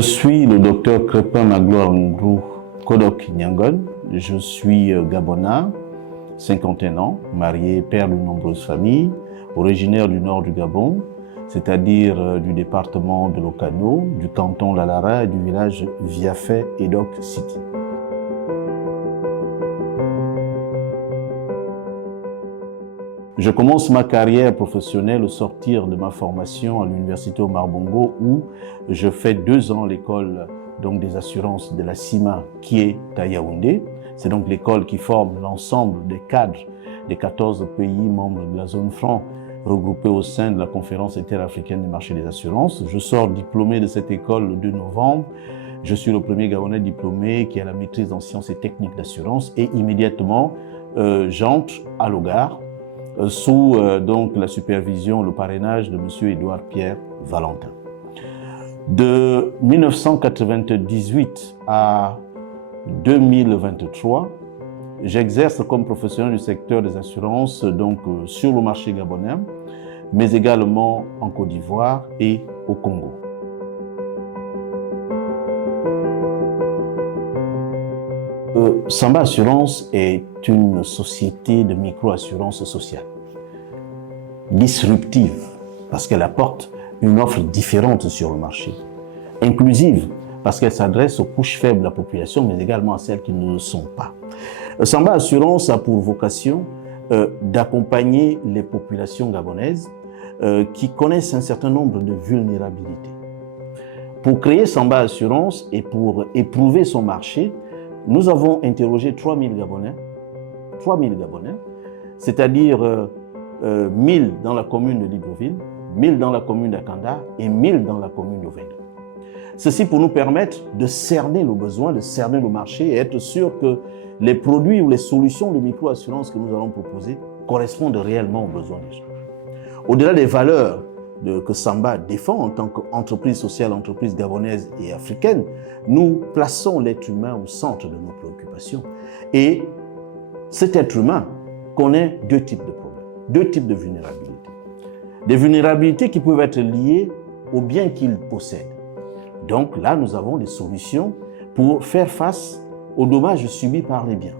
Je suis le docteur Crépin Magloire Ngrou Kodok Nyangon. Je suis Gabonais, 51 ans, marié, père de nombreuses familles, originaire du nord du Gabon, c'est-à-dire du département de l'Okano, du canton Lalara et du village Viafé Edok City. Je commence ma carrière professionnelle au sortir de ma formation à l'université Omar Bongo où je fais 2 ans l'école des assurances de la CIMA qui est à Yaoundé. C'est donc l'école qui forme l'ensemble des cadres des 14 pays membres de la zone franc regroupés au sein de la conférence interafricaine des marchés des assurances. Je sors diplômé de cette école le 2 novembre. Je suis le premier Gabonais diplômé qui a la maîtrise en sciences et techniques d'assurance et immédiatement j'entre à l'OGAR sous la supervision, le parrainage de M. Édouard Pierre Valentin. De 1998 à 2023, j'exerce comme professionnel du secteur des assurances sur le marché gabonais, mais également en Côte d'Ivoire et au Congo. Samba Assurance est une société de micro-assurance sociale, disruptive, parce qu'elle apporte une offre différente sur le marché, inclusive, parce qu'elle s'adresse aux couches faibles de la population, mais également à celles qui ne le sont pas. Samba Assurance a pour vocation d'accompagner les populations gabonaises qui connaissent un certain nombre de vulnérabilités. Pour créer Samba Assurance et pour éprouver son marché, nous avons interrogé 3000 Gabonais, c'est-à-dire 1000 dans la commune de Libreville, 1000 dans la commune d'Akanda et 1000 dans la commune d'Ovendo. Ceci pour nous permettre de cerner le besoin, de cerner le marché et être sûr que les produits ou les solutions de micro-assurance que nous allons proposer correspondent réellement aux besoins des gens. Au-delà des valeurs que Samba défend en tant qu'entreprise sociale, entreprise gabonaise et africaine, nous plaçons l'être humain au centre de nos préoccupations. Et cet être humain connaît 2 types de problèmes, 2 types de vulnérabilités. Des vulnérabilités qui peuvent être liées aux biens qu'il possède. Donc là, nous avons des solutions pour faire face aux dommages subis par les biens.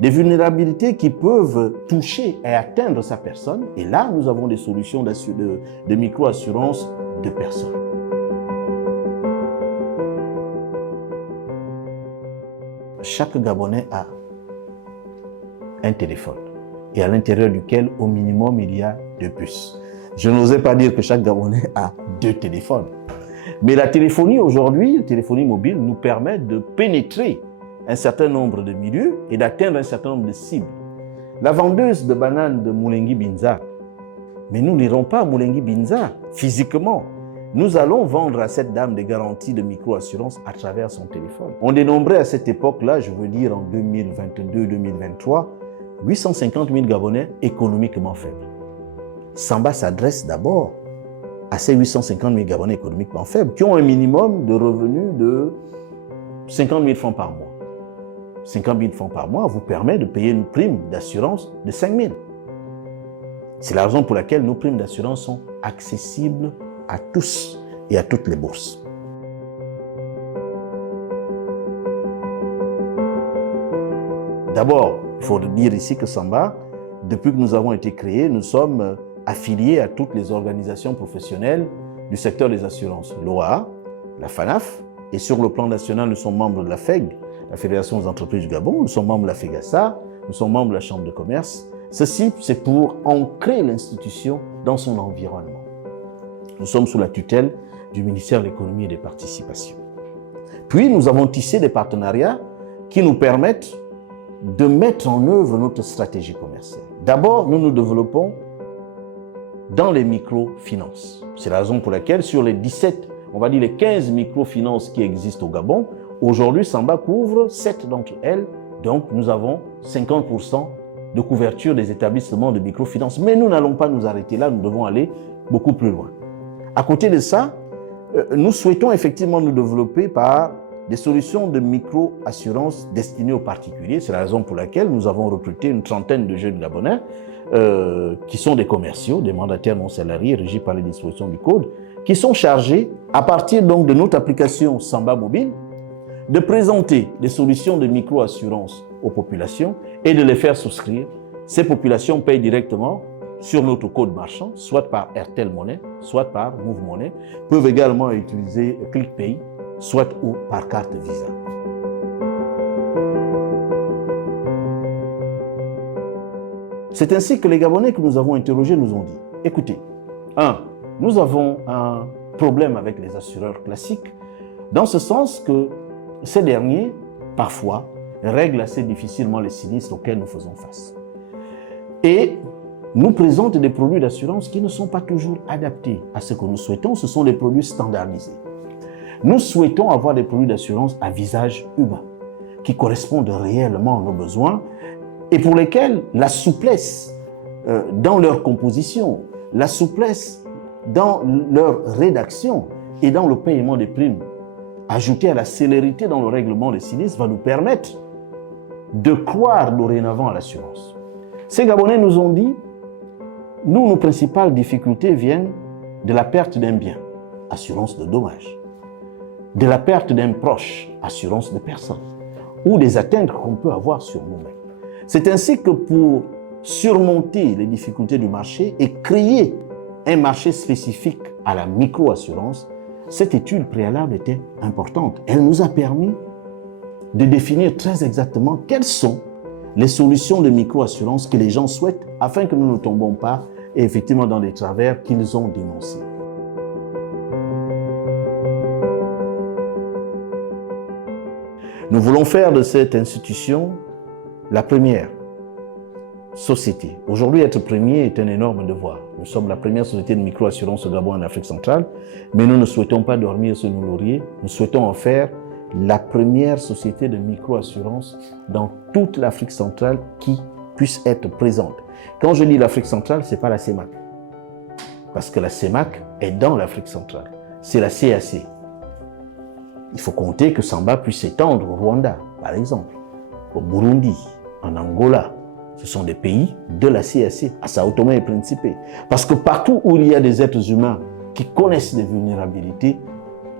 Des vulnérabilités qui peuvent toucher et atteindre sa personne. Et là, nous avons des solutions de micro-assurance de personnes. Chaque Gabonais a un téléphone et à l'intérieur duquel, au minimum, il y a 2 puces. Je n'osais pas dire que chaque Gabonais a 2 téléphones. Mais la téléphonie aujourd'hui, la téléphonie mobile, nous permet de pénétrer un certain nombre de milieux et d'atteindre un certain nombre de cibles. La vendeuse de bananes de Moulengi Binza, mais nous n'irons pas à Moulengi Binza physiquement. Nous allons vendre à cette dame des garanties de micro-assurance à travers son téléphone. On dénombrait à cette époque-là, je veux dire en 2022-2023, 850 000 Gabonais économiquement faibles. Samba s'adresse d'abord à ces 850 000 Gabonais économiquement faibles qui ont un minimum de revenus de 50 000 francs par mois. 50 000 francs par mois vous permet de payer une prime d'assurance de 5 000. C'est la raison pour laquelle nos primes d'assurance sont accessibles à tous et à toutes les bourses. D'abord, il faut dire ici que Samba, depuis que nous avons été créés, nous sommes affiliés à toutes les organisations professionnelles du secteur des assurances. L'OA, la FANAF, et sur le plan national, nous sommes membres de la FEG, la Fédération des entreprises du Gabon, nous sommes membres de la FEGASA, nous sommes membres de la Chambre de commerce. Ceci, c'est pour ancrer l'institution dans son environnement. Nous sommes sous la tutelle du ministère de l'économie et des participations. Puis, nous avons tissé des partenariats qui nous permettent de mettre en œuvre notre stratégie commerciale. D'abord, nous nous développons dans les microfinances. C'est la raison pour laquelle sur les 17, on va dire les 15 microfinances qui existent au Gabon, aujourd'hui, Samba couvre 7 d'entre elles. Donc, nous avons 50% de couverture des établissements de microfinance. Mais nous n'allons pas nous arrêter là, nous devons aller beaucoup plus loin. À côté de ça, nous souhaitons effectivement nous développer par des solutions de micro-assurance destinées aux particuliers. C'est la raison pour laquelle nous avons recruté une trentaine de jeunes Gabonais qui sont des commerciaux, des mandataires non salariés régis par les dispositions du Code, qui sont chargés, à partir donc de notre application Samba Mobile, de présenter des solutions de micro-assurance aux populations et de les faire souscrire. Ces populations payent directement sur notre code marchand, soit par Airtel Money, soit par Move Money, peuvent également utiliser ClickPay, soit ou par carte Visa. C'est ainsi que les Gabonais que nous avons interrogés nous ont dit, écoutez, nous avons un problème avec les assureurs classiques, dans ce sens que ces derniers, parfois, règlent assez difficilement les sinistres auxquels nous faisons face. Et nous présentent des produits d'assurance qui ne sont pas toujours adaptés à ce que nous souhaitons. Ce sont des produits standardisés. Nous souhaitons avoir des produits d'assurance à visage humain, qui correspondent réellement à nos besoins et pour lesquels la souplesse dans leur composition, la souplesse dans leur rédaction et dans le paiement des primes, ajoutée à la célérité dans le règlement des sinistres, va nous permettre de croire dorénavant à l'assurance. Ces Gabonais nous ont dit, nous, nos principales difficultés viennent de la perte d'un bien, assurance de dommages, de la perte d'un proche, assurance de personne, ou des atteintes qu'on peut avoir sur nous-mêmes. C'est ainsi que pour surmonter les difficultés du marché et créer un marché spécifique à la micro-assurance, cette étude préalable était importante. Elle nous a permis de définir très exactement quelles sont les solutions de micro-assurance que les gens souhaitent afin que nous ne tombons pas effectivement dans les travers qu'ils ont dénoncés. Nous voulons faire de cette institution la première société. Aujourd'hui, être premier est un énorme devoir. Nous sommes la première société de micro-assurance au Gabon en Afrique centrale, mais nous ne souhaitons pas dormir sur nos lauriers. Nous souhaitons en faire la première société de micro-assurance dans toute l'Afrique centrale qui puisse être présente. Quand je dis l'Afrique centrale, ce n'est pas la CEMAC. Parce que la CEMAC est dans l'Afrique centrale. C'est la CAC. Il faut compter que Samba puisse s'étendre au Rwanda, par exemple, au Burundi, en Angola. Ce sont des pays de la CAC, à Sao Tomé et Principe. Parce que partout où il y a des êtres humains qui connaissent des vulnérabilités,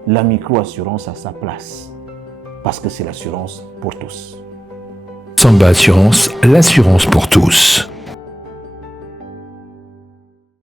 la micro-assurance a sa place. Parce que c'est l'assurance pour tous. Samba Assurance, l'assurance pour tous.